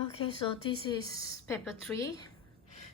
Okay, so this is paper 3.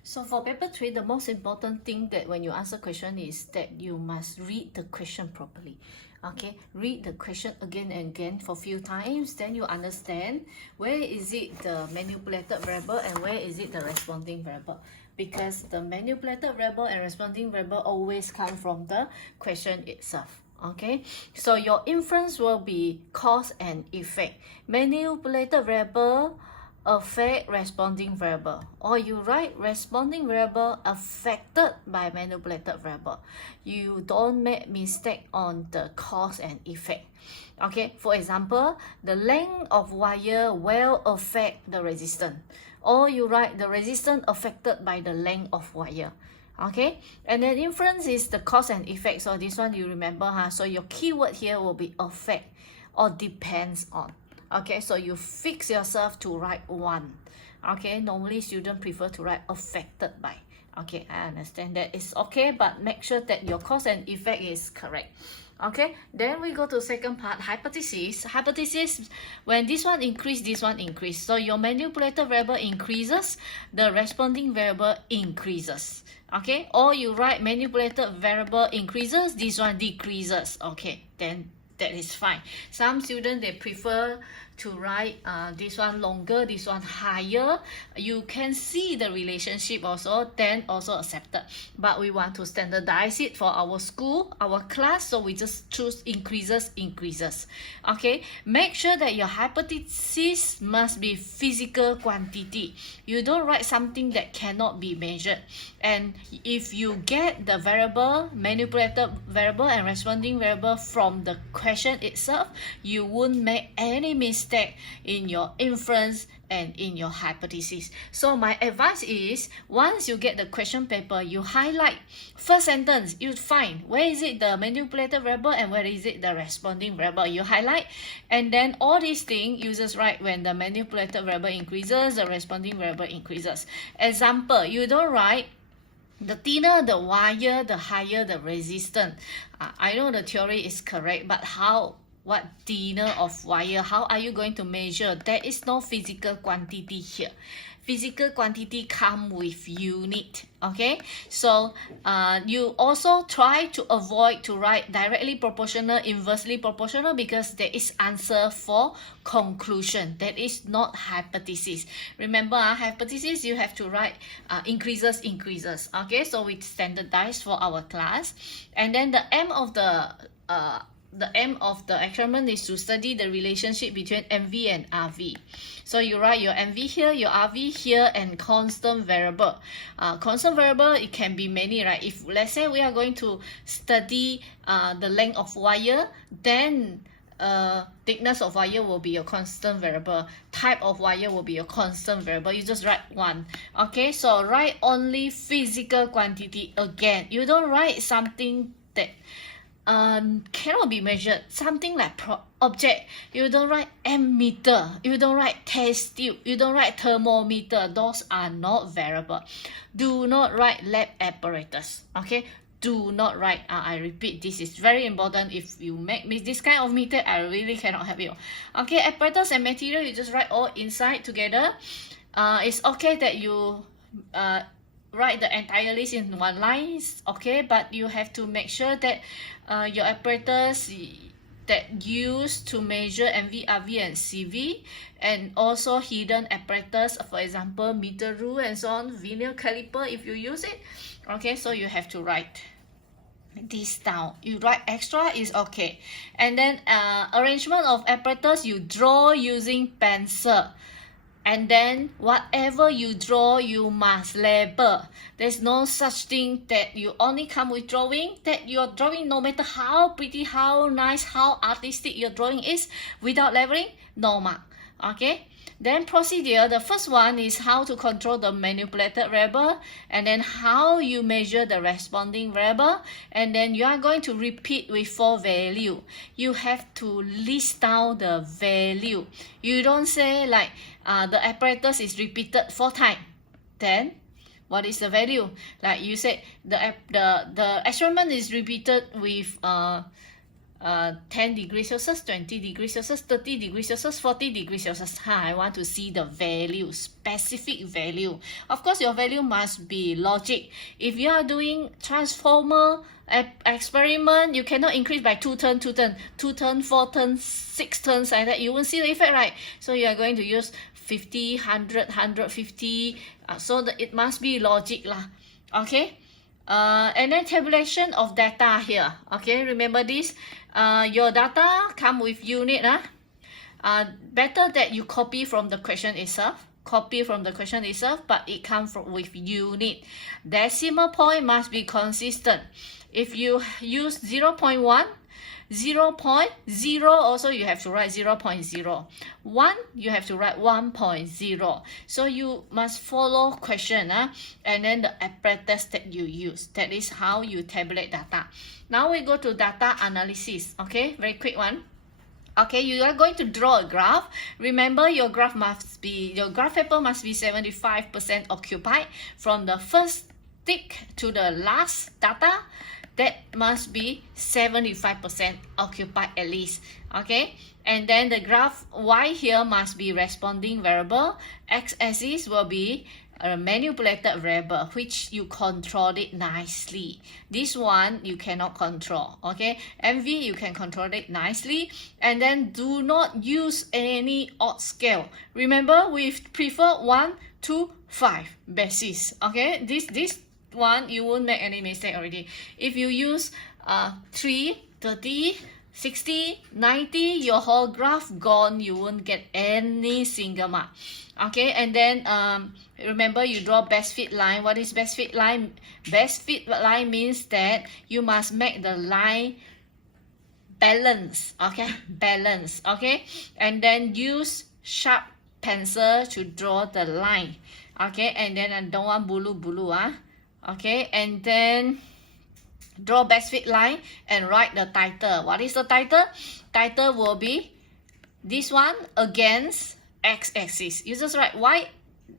So for paper 3, the most important thing that when you answer question is that you must read the question properly. Okay, read the question again and again for a few times, then you understand where is it the manipulated variable and where is it the responding variable. Because the manipulated variable and responding variable always come from the question itself. Okay, so your inference will be cause and effect. Manipulated variable affect responding variable, or you write responding variable affected by manipulated variable. You don't make mistake on the cause and effect. Okay, for example, the length of wire will affect the resistance, or you write the resistance affected by the length of wire. Okay, and then inference is the cause and effect, so this one you remember, so your keyword here will be affect or depends on. Okay, so you fix yourself to write one. Okay, normally students prefer to write affected by. Okay, I understand that it's okay, but make sure that your cause and effect is correct. Okay, then we go to second part, hypothesis. Hypothesis, when this one increase, this one increase. So your manipulated variable increases, the responding variable increases. Okay, or you write manipulated variable increases, this one decreases. Okay, then that is fine. Some students, they prefer to write this one longer, this one higher. You can see the relationship also, then also accepted. But we want to standardize it for our school, our class, so we just choose increases. Okay, make sure that your hypothesis must be physical quantity. You don't write something that cannot be measured. And if you get the variable, manipulated variable and responding variable from the question itself, you won't make any mistake in your inference and in your hypothesis. So my advice is, once you get the question paper, you highlight first sentence, you find where is it the manipulated variable and where is it the responding variable. You highlight, and then all these things you just write when the manipulated variable increases, the responding variable increases. Example, you don't write the thinner the wire, the higher the resistance. I know the theory is correct, but what thinner of wire, how are you going to measure? There is no physical quantity here. Physical quantity come with unit. Okay, so you also try to avoid to write directly proportional, inversely proportional, because there is answer for conclusion. That is not hypothesis. Remember, hypothesis you have to write increases. Okay, so we standardize for our class, and then the aim of the experiment is to study the relationship between MV and RV. So you write your MV here, your RV here, and constant variable. Constant variable, it can be many, right? If let's say we are going to study the length of wire, then thickness of wire will be a constant variable. Type of wire will be a constant variable. You just write one. Okay, so write only physical quantity again. You don't write something that cannot be measured, something like object. You don't write ammeter, you don't write test tube, you don't write thermometer. Those are not variable. Do not write lab apparatus. Okay, do not write. I repeat, this is very important. If you make this kind of mistake, I really cannot help you. Okay, apparatus and material, you just write all inside together. It's okay that you write the entire list in one line, okay, but you have to make sure that your apparatus that used to measure MV, RV, and CV, and also hidden apparatus, for example, meter rule and so on, vernier caliper if you use it. Okay, so you have to write this down. You write extra is okay. And then arrangement of apparatus, you draw using pencil. And then whatever you draw, you must label. There's no such thing that you only come with drawing, that your drawing, no matter how pretty, how nice, how artistic your drawing is, without labeling, no mark. Okay, then procedure, the first one is how to control the manipulated variable, and then how you measure the responding variable, and then you are going to repeat with 4 value. You have to list down the value. You don't say like the apparatus is repeated 4 times, then what is the value? Like you said, the experiment is repeated with 10 degrees Celsius, 20 degrees Celsius, 30 degrees Celsius, 40 degrees Celsius. I want to see the value, specific value. Of course, your value must be logic. If you are doing transformer experiment, you cannot increase by 2 turns, 2 turns, 2 turns, 4 turns, 6 turns like that. You won't see the effect, right? So you are going to use 50, 100, 150. So that it must be logic lah. Okay. And then tabulation of data here. Okay, remember this. Your data come with unit. Better that you copy from the question itself. Copy from the question itself, but it comes with unit. Decimal point must be consistent. If you use 0.1, 0.0 also you have to write 0.0. 1 you have to write 1.0. So you must follow question and then the apparatus that you use. That is how you tabulate data. Now we go to data analysis. Okay, very quick one. Okay, you are going to draw a graph. Remember, your graph paper must be 75% occupied. From the first tick to the last data, that must be 75% occupied at least. Okay, and then the graph Y here must be responding variable. X-axis will be a manipulated variable, which you control it nicely. This one you cannot control. Okay, MV you can control it nicely. And then do not use any odd scale. Remember, we prefer 1, 2, 5 basis. Okay, this one you won't make any mistake already. If you use 3, 30, 60, 90, your whole graph gone. You won't get any single mark. Okay, and then remember, you draw best fit line. What is best fit line? Best fit line means that you must make the line balance. Okay, balance. Okay, and then use sharp pencil to draw the line. Okay, and then I don't want bulu. Okay, and then draw best fit line and write the title. What is the title? Title will be this one, against x-axis. You just write Y.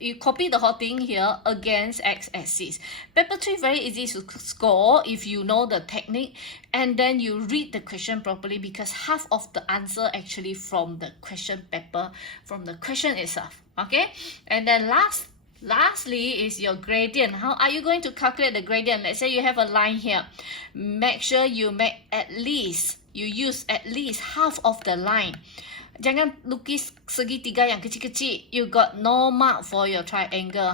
You copy the whole thing here, against x-axis. Paper 3 very easy to score if you know the technique, and then you read the question properly, because half of the answer actually from the question paper, from the question itself. Okay, and then lastly is your gradient. How are you going to calculate the gradient? Let's say you have a line here. Make sure you use at least half of the line. Jangan lukis segitiga yang kecil-kecil. You got no mark for your triangle.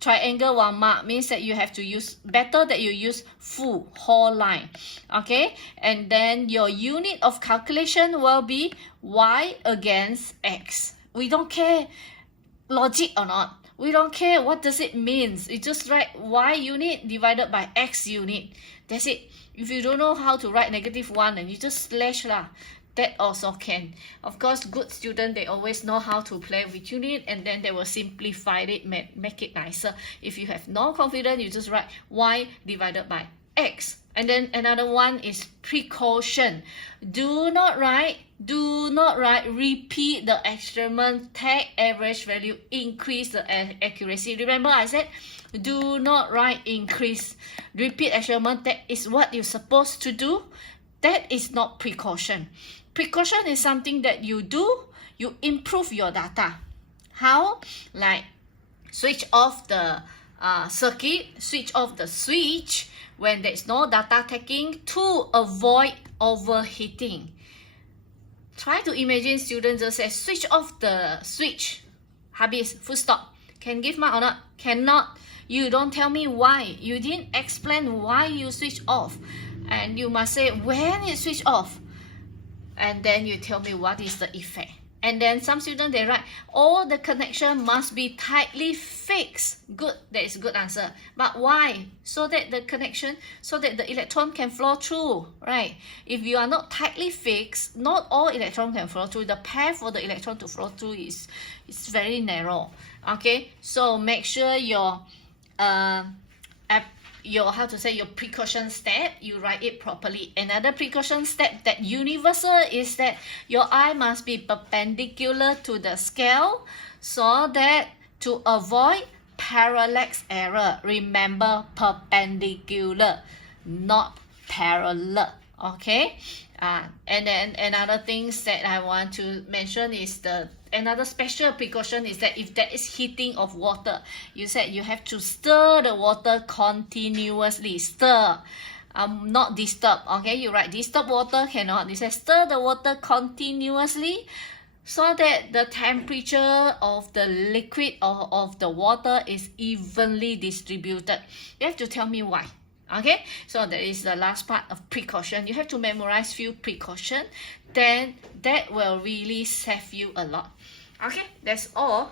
Triangle 1 mark means that you have to use, better that you use full whole line. Okay, and then your unit of calculation will be Y against X. We don't care logic or not. We don't care what does it mean. You just write Y unit divided by X unit. That's it. If you don't know how to write -1, then you just slash lah. That also can. Of course, good student, they always know how to play with unit, and then they will simplify it, make it nicer. If you have no confidence, you just write Y divided by X. And then another one is precaution. Do not write, repeat the experiment, take average value, increase the accuracy. Remember I said, do not write increase. Repeat experiment, that is what you're supposed to do. That is not precaution. Precaution is something that you do, you improve your data. How? Like switch off the circuit, switch off the switch when there's no data taking to avoid overheating. Try to imagine students just say switch off the switch. Habis, full stop. Can give mark or not? Cannot. You don't tell me why. You didn't explain why you switch off. And you must say when it switch off. And then you tell me what is the effect. And then some students, they write, all the connection must be tightly fixed. Good, that is a good answer. But why? So that the connection, so that the electron can flow through, right? If you are not tightly fixed, not all electron can flow through. The path for the electron to flow through is very narrow. Okay, so make sure your your precaution step, you write it properly. Another precaution step that universal is that your eye must be perpendicular to the scale, so that to avoid parallax error. Remember, perpendicular, not parallel. Okay, And then another things that I want to mention is another special precaution is that if there is heating of water, you said you have to stir the water continuously. Stir, not disturb. Okay, you write disturb water cannot. You say stir the water continuously so that the temperature of the liquid or of the water is evenly distributed. You have to tell me why. Okay, so that is the last part of precaution. You have to memorize few precaution, then that will really save you a lot. Okay, that's all.